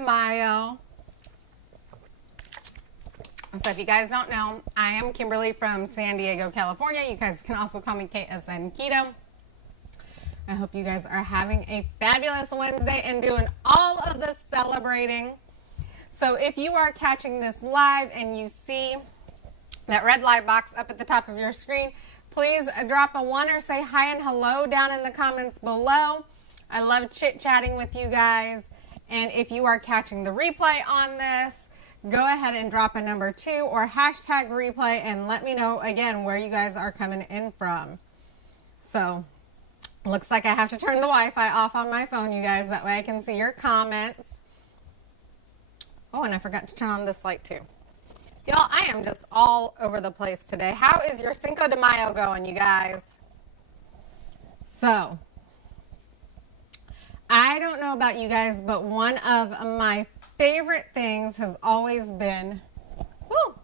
Mayo. So if you guys don't know, I am Kimberly from San Diego, California. You guys can also call me KSN Keto. I hope you guys are having a fabulous Wednesday and doing all of the celebrating. So if you are catching this live and you see that red live box up at the top of your screen, please drop a 1 or say hi and hello down in the comments below. I love chit-chatting with you guys. And if you are catching the replay on this, go ahead and drop a number 2 or hashtag replay and let me know again where you guys are coming in from. So, looks like I have to turn the Wi-Fi off on my phone, you guys. That way I can see your comments. Oh, and I forgot to turn on this light too. Y'all, I am just all over the place today. How is your Cinco de Mayo going, you guys? So, I don't know about you guys, but one of my favorite things has always been, whoo,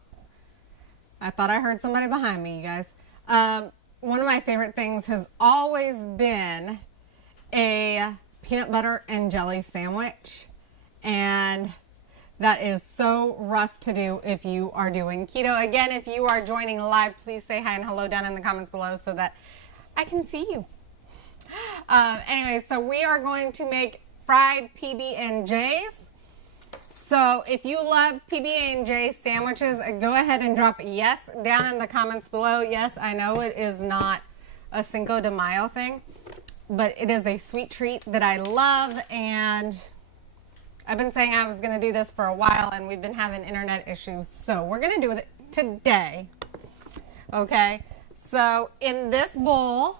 I thought I heard somebody behind me, you guys. One of my favorite things has always been a peanut butter and jelly sandwich. And that is so rough to do if you are doing keto. Again, if you are joining live, please say hi and hello down in the comments below so that I can see you. Anyway, so we are going to make fried PB&Js. So if you love PB&J sandwiches, go ahead and drop yes down in the comments below. Yes, I know it is not a Cinco de Mayo thing, but it is a sweet treat that I love, and I've been saying I was going to do this for a while, and we've been having internet issues, so we're going to do it today. Okay, so in this bowl,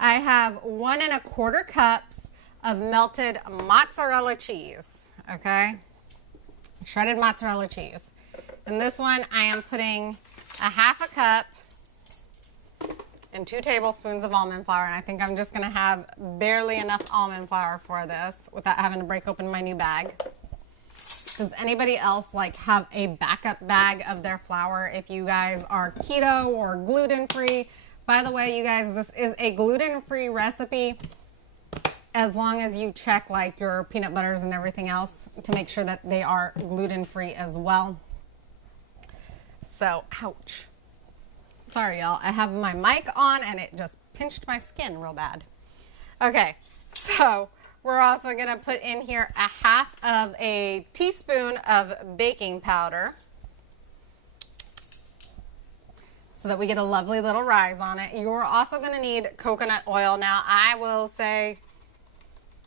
I have 1 1/4 cups of melted mozzarella cheese, okay? Shredded mozzarella cheese. In this one, I am putting a 1/2 cup and 2 tablespoons of almond flour, and I think I'm just gonna have barely enough almond flour for this without having to break open my new bag. Does anybody else like have a backup bag of their flour if you guys are keto or gluten-free? By the way, you guys, this is a gluten-free recipe as long as you check like your peanut butters and everything else to make sure that they are gluten-free as well. So, ouch. Sorry, y'all. I have my mic on and it just pinched my skin real bad. Okay, so we're also going to put in here a 1/2 of a teaspoon of baking powder, so that we get a lovely little rise on it. You're also going to need coconut oil. Now, I will say,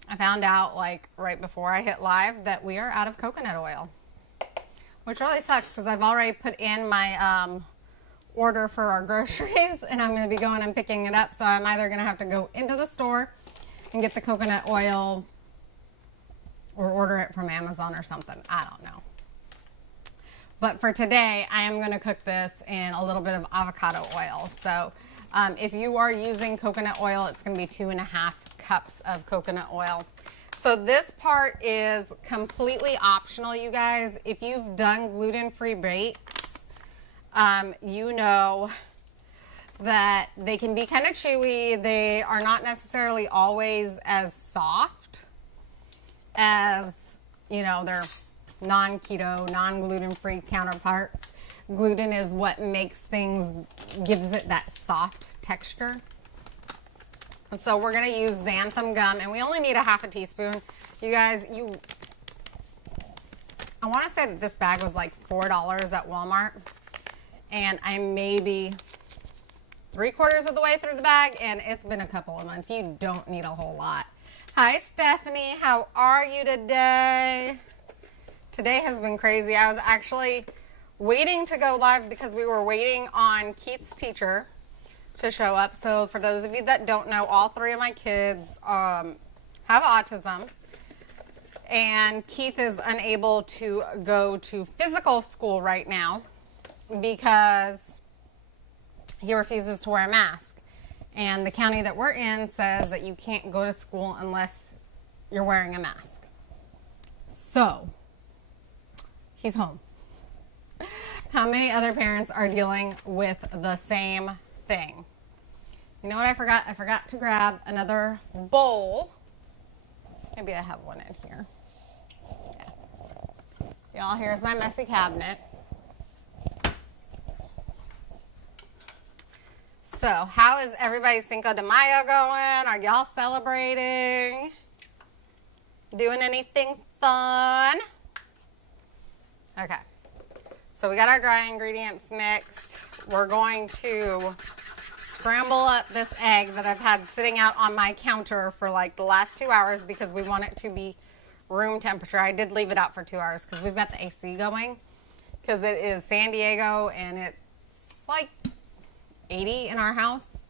I found out like right before I hit live that we are out of coconut oil, which really sucks because I've already put in my order for our groceries, and I'm going to be going and picking it up. So I'm either going to have to go into the store and get the coconut oil or order it from Amazon or something. I don't know. But for today, I am going to cook this in a little bit of avocado oil. So if you are using coconut oil, it's going to be 2 1/2 cups of coconut oil. So this part is completely optional, you guys. If you've done gluten-free bakes, you know that they can be kind of chewy. They are not necessarily always as soft as, you know, their non-keto, non-gluten-free counterparts. Gluten is what makes things, gives it that soft texture. So we're going to use xanthan gum, and we only need a 1/2 teaspoon. You guys, I want to say that this bag was like $4 at Walmart, and I'm maybe 3/4 of the way through the bag, and it's been a couple of months. You don't need a whole lot. Hi, Stephanie. How are you today? Today has been crazy. I was actually waiting to go live because we were waiting on Keith's teacher to show up. So for those of you that don't know, all 3 of my kids have autism, and Keith is unable to go to physical school right now because he refuses to wear a mask. And the county that we're in says that you can't go to school unless you're wearing a mask. So he's home. How many other parents are dealing with the same thing? You know what I forgot? I forgot to grab another bowl. Maybe I have one in here. Yeah. Y'all, here's my messy cabinet. So, how is everybody's Cinco de Mayo going? Are y'all celebrating? Doing anything fun? Okay. So, we got our dry ingredients mixed. We're going to scramble up this egg that I've had sitting out on my counter for like the last 2 hours because we want it to be room temperature. I did leave it out for 2 hours because we've got the AC going because it is San Diego and it's like 80 in our house.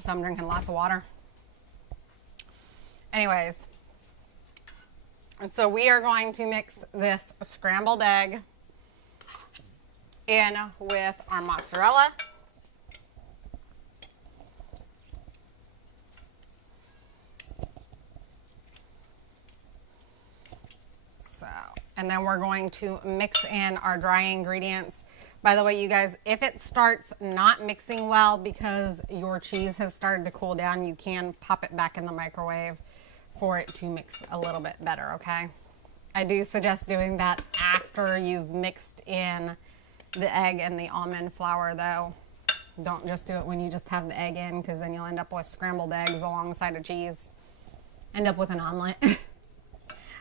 So I'm drinking lots of water. Anyways, and so we are going to mix this scrambled egg in with our mozzarella. So, and then we're going to mix in our dry ingredients. By the way, you guys, if it starts not mixing well because your cheese has started to cool down, you can pop it back in the microwave for it to mix a little bit better, okay? I do suggest doing that after you've mixed in the egg and the almond flour, though. Don't just do it when you just have the egg in, because then you'll end up with scrambled eggs alongside of cheese. End up with an omelet.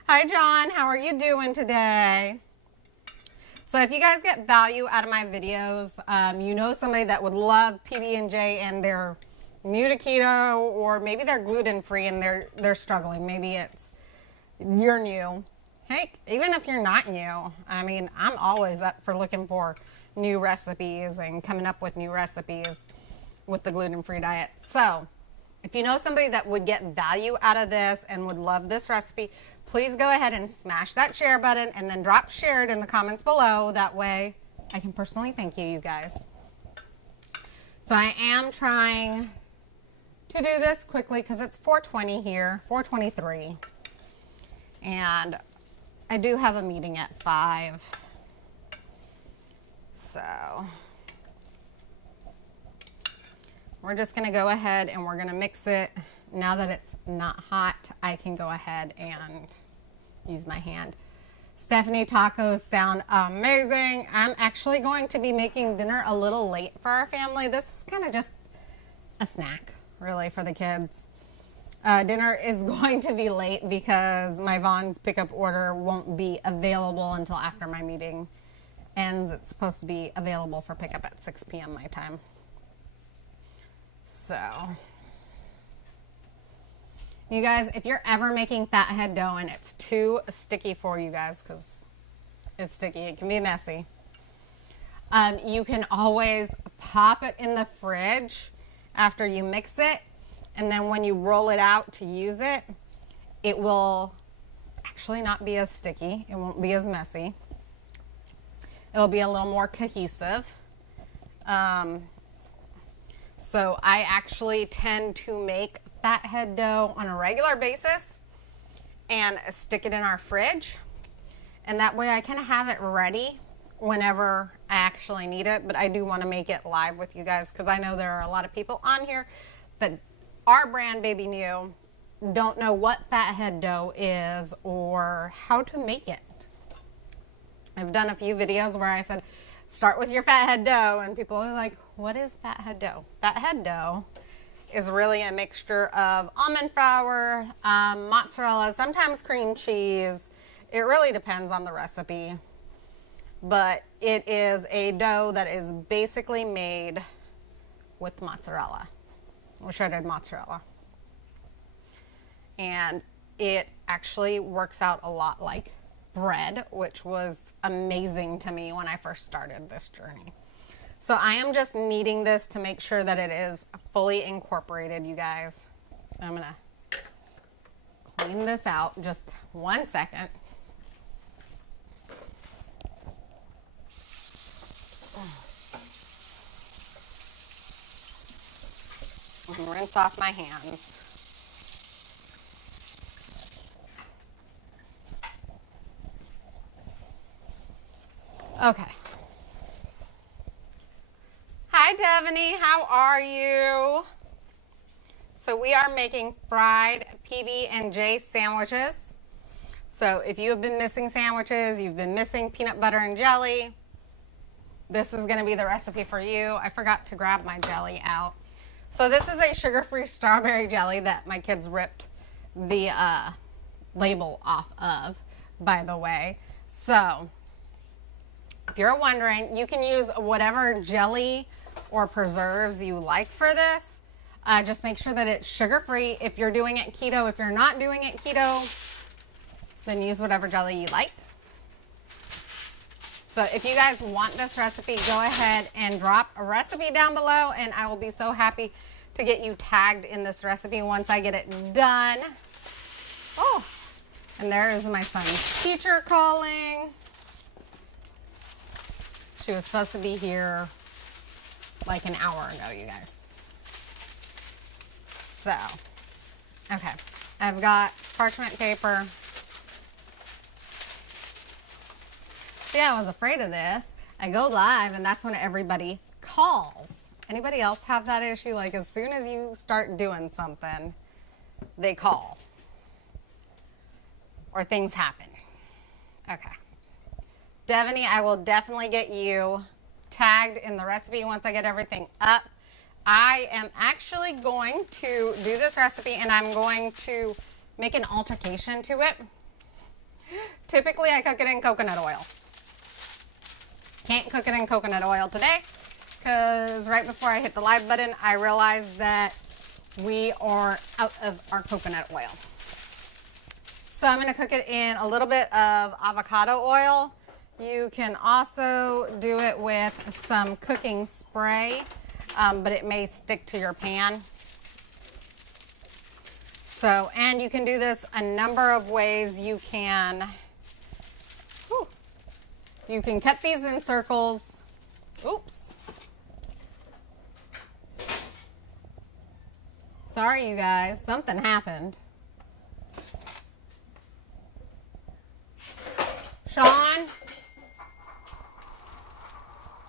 Hi, John. How are you doing today? So if you guys get value out of my videos, you know somebody that would love PB&J and they're new to keto, or maybe they're gluten-free and they're struggling. Maybe it's you're new. Heck, even if you're not new, I mean, I'm always up for looking for new recipes and coming up with new recipes with the gluten-free diet. So if you know somebody that would get value out of this and would love this recipe, please go ahead and smash that share button and then drop shared in the comments below. That way I can personally thank you guys. So I am trying to do this quickly because it's 4:20 here, 4:23. And I do have a meeting at 5. So we're just going to go ahead and we're going to mix it. Now that it's not hot, I can go ahead and use my hand. Stephanie, tacos sound amazing. I'm actually going to be making dinner a little late for our family. This is kind of just a snack, really, for the kids. Dinner is going to be late because my Vaughn's pickup order won't be available until after my meeting ends. It's supposed to be available for pickup at 6 p.m. my time. So, you guys, if you're ever making fathead dough and it's too sticky for you guys, because it's sticky, it can be messy, you can always pop it in the fridge after you mix it, and then when you roll it out to use it, it will actually not be as sticky. It won't be as messy. It'll be a little more cohesive. So I actually tend to make fathead dough on a regular basis and stick it in our fridge. And that way I kind of have it ready whenever I actually need it. But I do want to make it live with you guys because I know there are a lot of people on here that are brand baby new, don't know what fathead dough is or how to make it. I've done a few videos where I said, start with your fathead dough, and people are like, what is fathead dough? Fathead dough is really a mixture of almond flour, mozzarella, sometimes cream cheese. It really depends on the recipe, but it is a dough that is basically made with mozzarella, or shredded mozzarella. And it actually works out a lot like bread, which was amazing to me when I first started this journey. So I am just kneading this to make sure that it is fully incorporated, you guys. I'm gonna clean this out just 1 second. And rinse off my hands. Okay. Hi, Devaney. How are you? So we are making fried PB&J sandwiches. So if you have been missing sandwiches, you've been missing peanut butter and jelly, this is gonna be the recipe for you. I forgot to grab my jelly out. So this is a sugar-free strawberry jelly that my kids ripped the label off of, by the way. So if you're wondering, you can use whatever jelly or preserves you like for this. Just make sure that it's sugar-free. If you're doing it keto, if you're not doing it keto, then use whatever jelly you like. So if you guys want this recipe, go ahead and drop a recipe down below, and I will be so happy to get you tagged in this recipe once I get it done. Oh, and there is my son's teacher calling. She was supposed to be here like an hour ago, you guys. So, okay, I've got parchment paper. Yeah, I was afraid of this. I go live and that's when everybody calls. Anybody else have that issue? Like as soon as you start doing something, they call. Or things happen. Okay. Devaney, I will definitely get you tagged in the recipe once I get everything up. I am actually going to do this recipe and I'm going to make an altercation to it. Typically, I cook it in coconut oil. Can't cook it in coconut oil today because right before I hit the live button, I realized that we are out of our coconut oil. So I'm going to cook it in a little bit of avocado oil. You can also do it with some cooking spray, but it may stick to your pan. So, and you can do this a number of ways. You can cut these in circles. Oops. Sorry, you guys, something happened. Sean?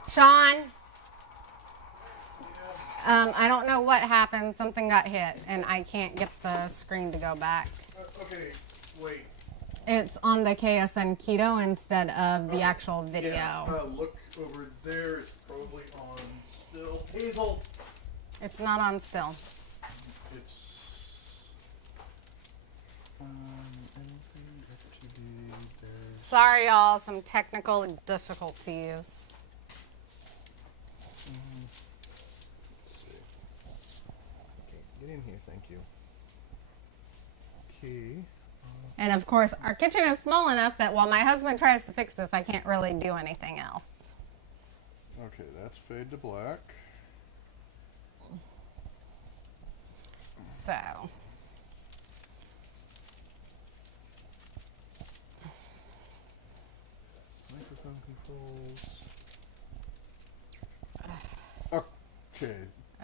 Sean? I don't know what happened. Something got hit, and I can't get the screen to go back. Okay, wait. It's on the KSN Keto instead of the actual video. Yeah, look over there. It's probably on still. Hazel! It's not on still. It's... anything FTD, there's... Sorry, y'all. Some technical difficulties. Let's see. Okay, get in here, thank you. Okay. And of course, our kitchen is small enough that while my husband tries to fix this, I can't really do anything else. Okay, that's fade to black. So. Microphone controls. Okay.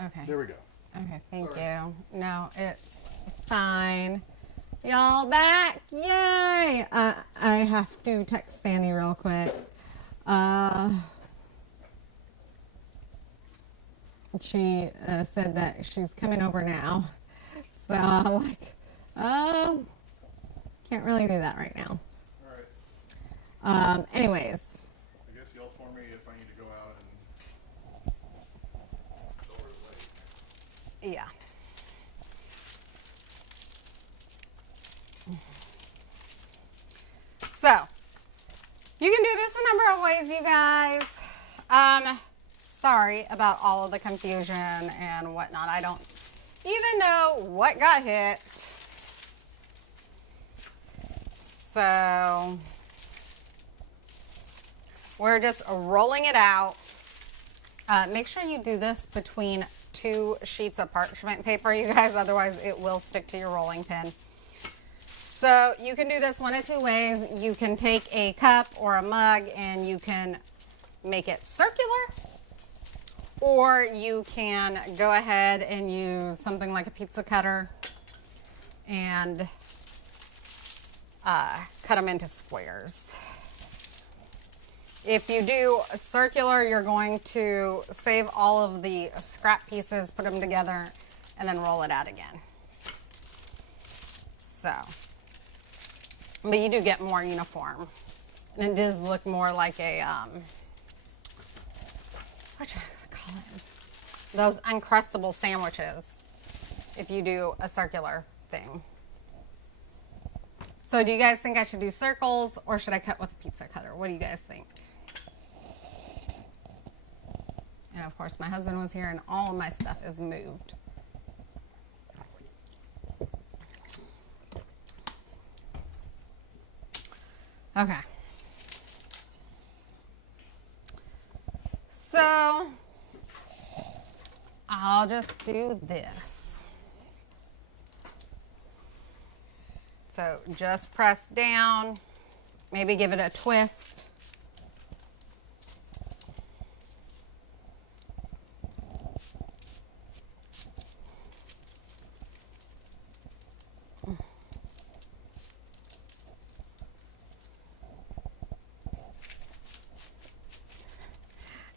Okay. There we go. Okay, thank Sorry. you. No, it's fine. Y'all back? Yay! I have to text Fanny real quick. She said that she's coming over now. So, can't really do that right now. Alright. Anyways. I guess yell for me if I need to go out and go over the lake. Yeah. So, you can do this a number of ways, you guys. Sorry about all of the confusion and whatnot. I don't even know what got hit. So, we're just rolling it out. Make sure you do this between 2 sheets of parchment paper, you guys, otherwise it will stick to your rolling pin. So you can do this one of 2 ways. You can take a cup or a mug and you can make it circular, or you can go ahead and use something like a pizza cutter and cut them into squares. If you do a circular, you're going to save all of the scrap pieces, put them together, and then roll it out again. So, but you do get more uniform. And it does look more like a, what should I call it? Those Uncrustable sandwiches, if you do a circular thing. So do you guys think I should do circles or should I cut with a pizza cutter? What do you guys think? And of course my husband was here and all of my stuff is moved. Okay. So I'll just do this. So just press down, maybe give it a twist.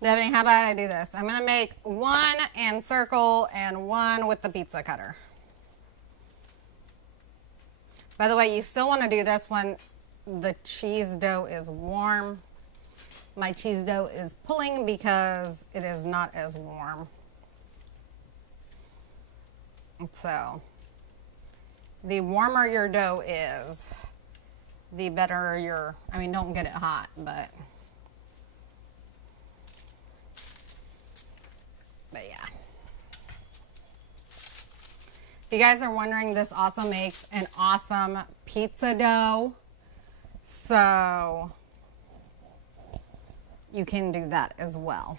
Devaney, how about I do this? I'm gonna make one and circle and one with the pizza cutter. By the way, you still wanna do this when the cheese dough is warm. My cheese dough is pulling because it is not as warm. So, the warmer your dough is, the better your, I mean, don't get it hot, but yeah. If you guys are wondering, this also makes an awesome pizza dough. So you can do that as well.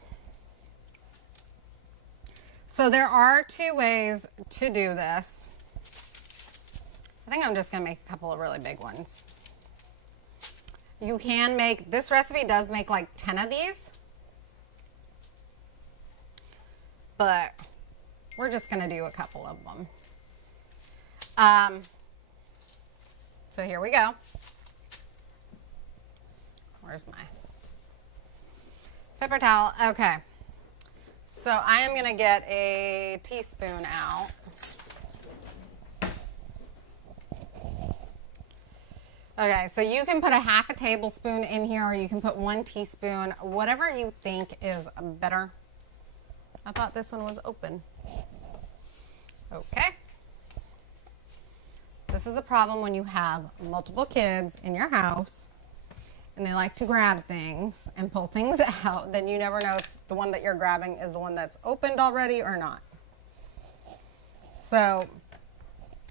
So there are two ways to do this. I think I'm just gonna make a couple of really big ones. You can make, this recipe does make like 10 of these. But we're just gonna do a couple of them. So here we go. Where's my paper towel? Okay. So I am gonna get a teaspoon out. Okay, so you can put a half a tablespoon in here or you can put 1 teaspoon, whatever you think is better. I thought this one was open. Okay. This is a problem when you have multiple kids in your house and they like to grab things and pull things out, then you never know if the one that you're grabbing is the one that's opened already or not. So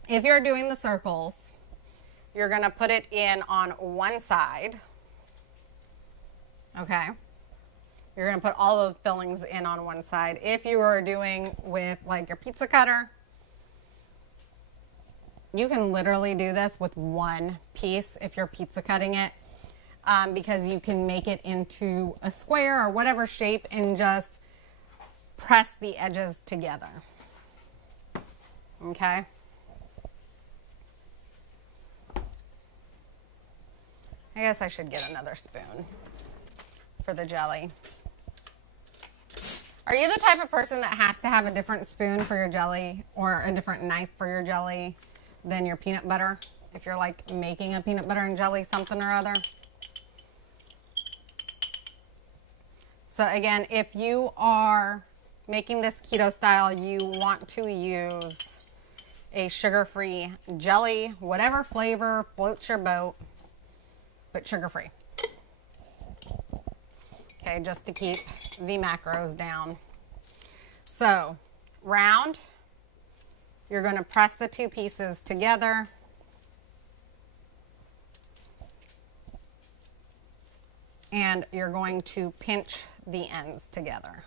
if you're doing the circles, you're gonna put it in on one side, okay? You're gonna put all of the fillings in on one side. If you are doing with like your pizza cutter, you can literally do this with one piece if you're pizza cutting it, because you can make it into a square or whatever shape and just press the edges together, okay? I guess I should get another spoon for the jelly. Are you the type of person that has to have a different spoon for your jelly or a different knife for your jelly than your peanut butter? If you're like making a peanut butter and jelly something or other. So again, if you are making this keto style, you want to use a sugar-free jelly, whatever flavor floats your boat, but sugar-free. Okay, just to keep the macros down. So, round, you're gonna press the two pieces together. And you're going to pinch the ends together.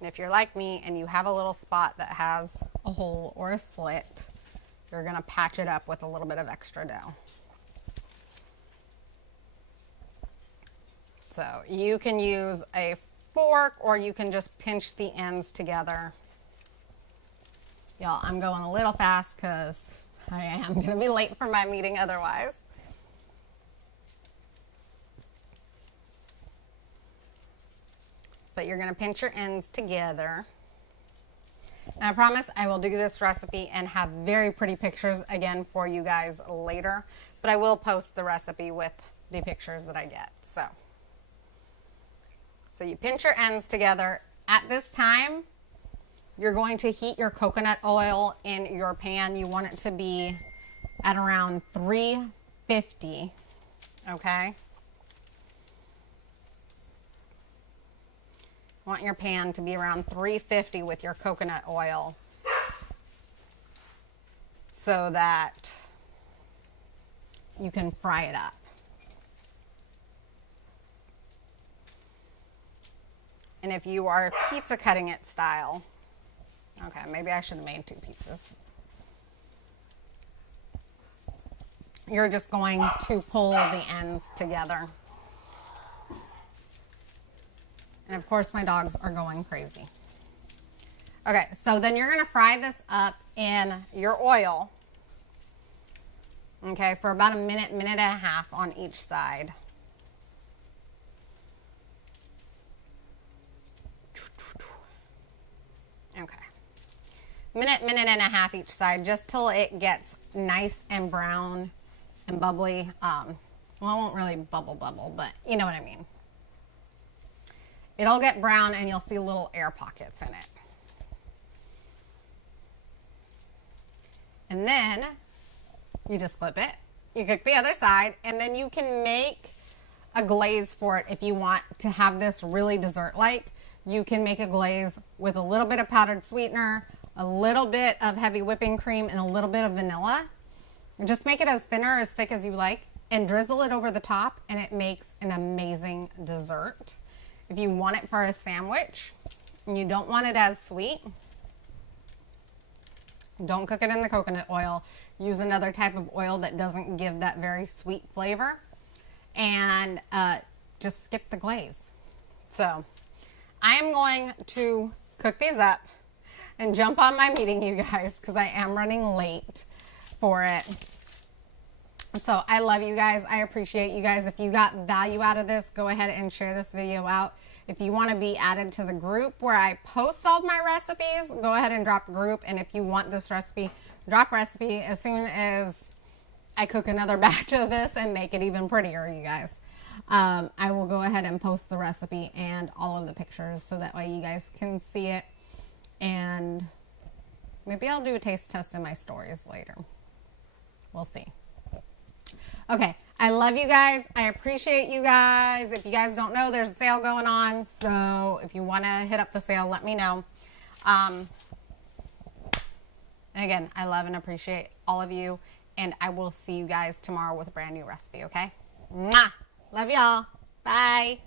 And if you're like me and you have a little spot that has a hole or a slit, you're gonna patch it up with a little bit of extra dough. So you can use a fork or you can just pinch the ends together. Y'all, I'm going a little fast because I am gonna be late for my meeting otherwise. But you're gonna pinch your ends together. And I promise I will do this recipe and have very pretty pictures again for you guys later. But I will post the recipe with the pictures that I get. So you pinch your ends together. At this time, you're going to heat your coconut oil in your pan. You want it to be at around 350, okay? Want your pan to be around 350 with your coconut oil so that you can fry it up. And if you are pizza cutting it style, okay, maybe I should have made 2 pizzas. You're just going to pull the ends together. And of course my dogs are going crazy. Okay, so then you're gonna fry this up in your oil, okay, for about a minute, minute and a half on each side. Okay. Minute, minute and a half each side, just till it gets nice and brown and bubbly. Well, it won't really bubble, but you know what I mean. It'll get brown and you'll see little air pockets in it. And then you just flip it, you cook the other side, and then you can make a glaze for it if you want to have this really dessert-like. You can make a glaze with a little bit of powdered sweetener, a little bit of heavy whipping cream, and a little bit of vanilla. And just make it as thin or as thick as you like and drizzle it over the top, and it makes an amazing dessert. If you want it for a sandwich and you don't want it as sweet, don't cook it in the coconut oil. Use another type of oil that doesn't give that very sweet flavor, and just skip the glaze. So I am going to cook these up and jump on my meeting, you guys, because I am running late for it. So I love you guys. I appreciate you guys. If you got value out of this, go ahead and share this video out. If you want to be added to the group where I post all of my recipes, go ahead and drop a group. And if you want this recipe, drop recipe as soon as I cook another batch of this and make it even prettier, you guys. I will go ahead and post the recipe and all of the pictures so that way you guys can see it. And maybe I'll do a taste test in my stories later. We'll see. Okay, I love you guys. I appreciate you guys. If you guys don't know, there's a sale going on. So if you want to hit up the sale, let me know. And again, I love and appreciate all of you. And I will see you guys tomorrow with a brand new recipe, okay? Mwah! Love y'all. Bye.